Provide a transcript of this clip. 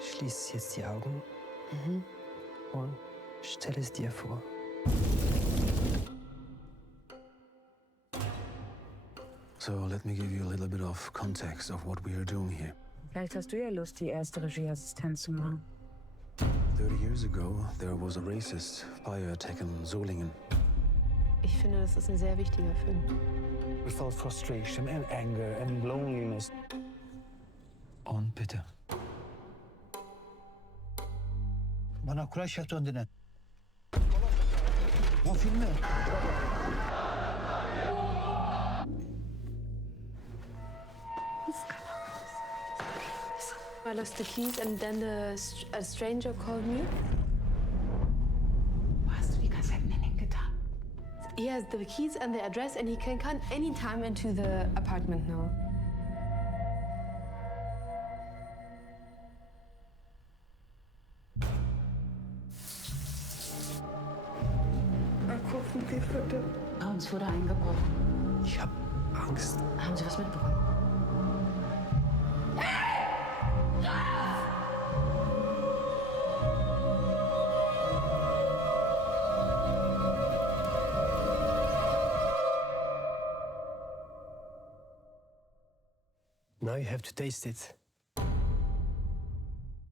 Schließ jetzt die Augen und stell es dir vor. So let me give you a little bit of context of what we are doing here. Vielleicht hast du ja Lust, die erste Regieassistenz zu machen. 30 years ago, there was a racist fire attack in Solingen. Ich finde, das ist ein sehr wichtiger Film. We felt frustration and anger and loneliness. Und bitte. Bana Kur'an şart döndüne. O filmi. I lost the keys and then a stranger called me. Wo hast du die Kassetten denn hingetan? He has the keys and the address and he can come anytime into the apartment now. Gucken Sie bitte. Bei uns wurde eingebrochen. Ich hab Angst. Haben Sie was mitbekommen? Now you have to taste it.